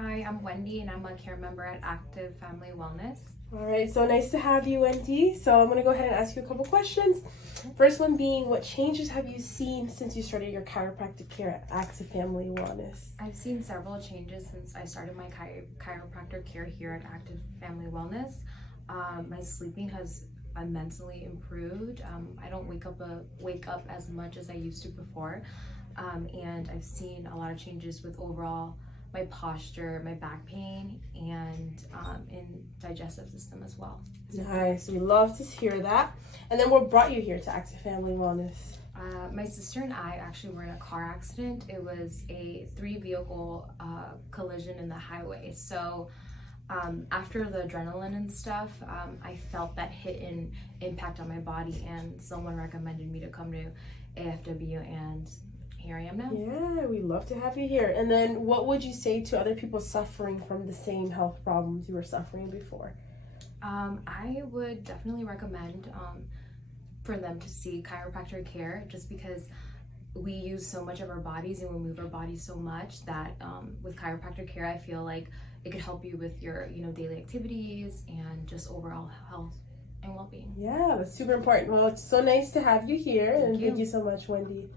Hi, I'm Wendy and I'm a care member at Active Family Wellness. All right, so nice to have you, Wendy. So I'm going to go ahead and ask you a couple questions. First one being, what changes have you seen since you started your chiropractic care at Active Family Wellness? I've seen several changes since I started my chiropractor care here at Active Family Wellness. My sleeping has immensely improved. I don't wake up as much as I used to before, and I've seen a lot of changes with overall my posture, my back pain, and in digestive system as well. Nice. We love to hear that. And then what brought you here to Active Family Wellness? My sister and I actually were in a car accident. It was a 3-vehicle collision in the highway. So after the adrenaline and stuff, I felt that hit and impact on my body, and someone recommended me to come to AFW, and here I am now. Yeah, we love to have you here. And then what would you say to other people suffering from the same health problems you were suffering before? I would definitely recommend for them to see chiropractor care, just because we use so much of our bodies and we move our bodies so much that with chiropractor care, I feel like it could help you with your daily activities and just overall health and well-being. Yeah, that's super important. Well, it's so nice to have you here. Thank you so much, Wendy.